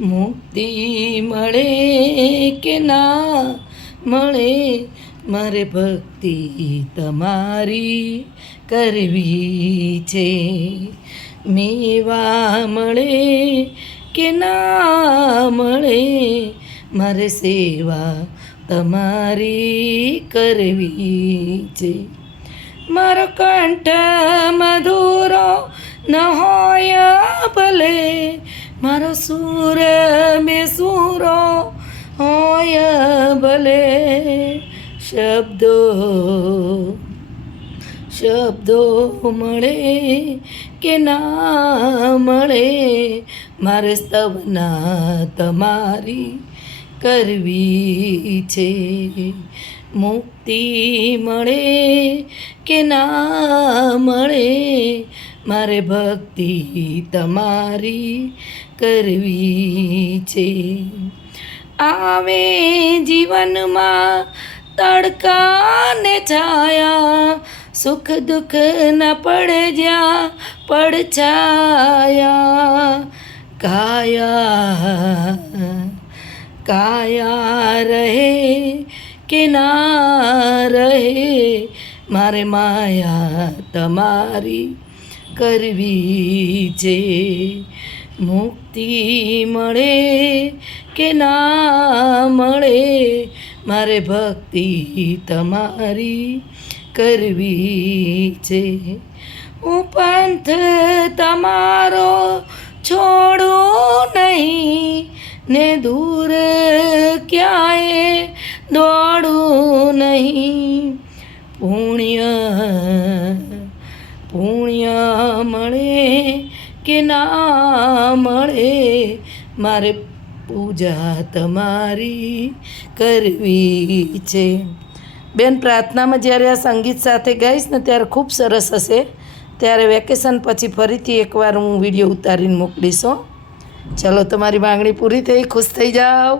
મુક્તિ મળે કે ના મળે, મારે ભક્તિ તમારી કરવી છે. મેવા મળે કે ના મળે, મારે સેવા તમારી કરવી છે. મારો કંઠ મધુરો ન હોય ભલે, મારો સૂર બેસૂરો હોય ભલે, શબ્દો મળે કે ના મળે, મારે સ્તવના તમારી કરવી છે. મુક્તિ મળે કે ના મળે, મારે ભક્તિ તમારી કરવી છે. આવે જીવનમાં તડકા ને છાયા, સુખ દુઃખ ન પડે જ્યાં પડછાયા, કાયા રહે કે ના રહે, મારે માયા તમારી કરવી છે. મુક્તિ મળે કે ના મળે, મારે ભક્તિ તમારી કરવી છે. હું પંથ તમારો છોડું નહીં, ને દૂર ક્યાંય દોડું નહીં. પુણ્ય મળે કે ના મળે, મારે પૂજા તમારી કરવી છે. બેન, પ્રાર્થનામાં જ્યારે આ સંગીત સાથે ગાઈશ ને ત્યારે ખૂબ સરસ હશે. ત્યારે વેકેશન પછી ફરીથી એકવાર હું વિડીયો ઉતારીને મોકલીશ. ચલો, તમારી માંગણી પૂરી થઈ, ખુશ થઈ જાઓ.